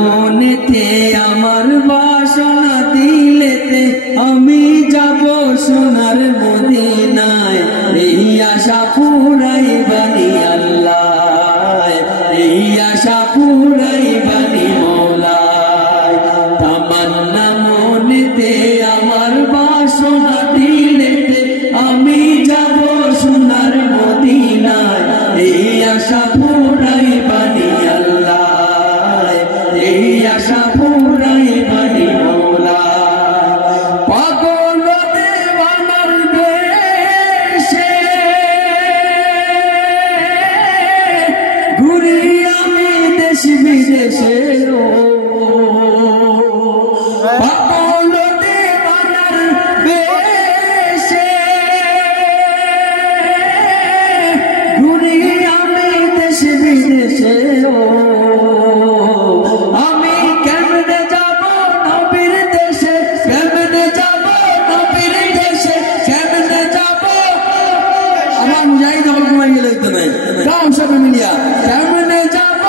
মনেতে আমার বাসনা দিলেতে আমি যাব সোনার মদিনায় এই আশা পুরাই বানি আল্লাহ এই আশা পুরাই বানি মৌলা তামান্না মনেতে আমার বাসনা দিলেতে আমি যাব সোনার মদিনায় এই আশা পুরাই বানি আল্লাহ এই আশা পুরাই বানি মৌলা পাগল দেওয়ানার দেশে ঘুরি আমি দেশ বিদেশে পাগল দেওয়ানার দেশে ঘুরি আমি দেশ বিদেশে আমি কেমনে যাব নবীর দেশে কেমনে যাব নবীর দেশে কেমনে যাব আমার মুজাহিদ হল কুমার গেলে হইতে নাই গাও সব মিলিয়া কেমনে যাব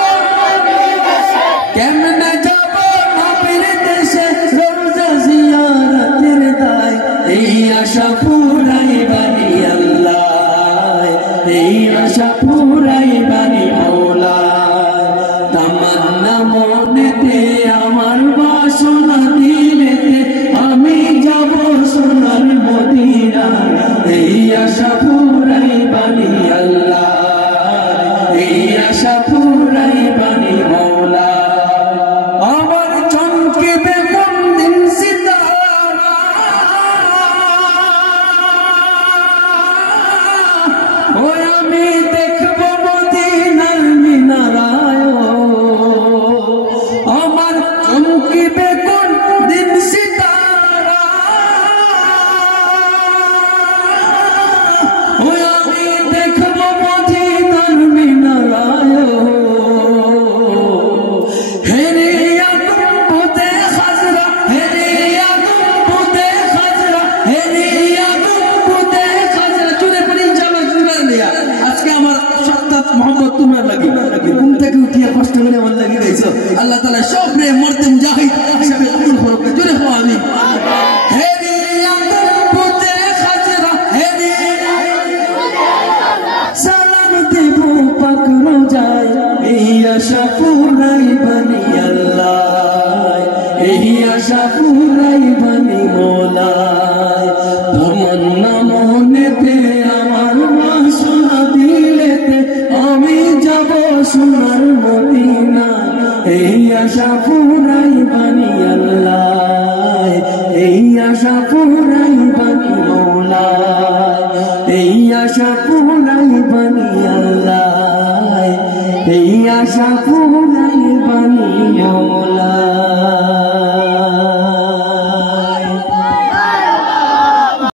কেমনে যাব নবীর দেশে রোজা জিয়ারতের দায় এই আশা পুরাই বানি আল্লাহ এই আশা পুরাই বানি মৌলা তামান্না মনেতে আমার বাসনা দিলেতে আমি যাব সোনার মদিনা এই আশা পুরাই বানি আল্লাহ এই আশা পুরাই বানি মৌলা আমার চমকিবে কোন দিন সিতারা ওই আমি দেখব মদিনার মিনারায় আমার চমকিবে কোন দিন সিতারা ওই আমি দেখব মদিনার মিনারায় হেরে আগুন বুতে খাজরা হেরে আগুন বুতে খাজরা হেরে আগুন বুতে খাজরা চলে পড়ি ইনশাআল্লাহ জুড়ে লিয়া আজকে আমার সাত্তাত মোহাম্মদ তোমার লাগি ঘুম থেকে উঠিয়া কষ্ট করে আমার লাগি গাইছো আল্লাহ তাআলা সবরে মরতে মুজাহিদ হিসাবে কবুল করুক জোরে হো আমি হেরে আগুন বুতে খাজরা হেরে সালাম দেব পাক রোজায় এই আশা পুরাই বানি আল্লাহ এই আশা পুরাই বানি মৌলা তামান্না মনেতে আমার বাসনা দিলেতে আমি যাব সোনার মদিনা এই আশা পুরাই বানি আল্লাহ এই আশা পুরাই বানি মৌলা এই আশা পুরাই বানি আল্লাহ এই আশা পুরাই বানি মৌলা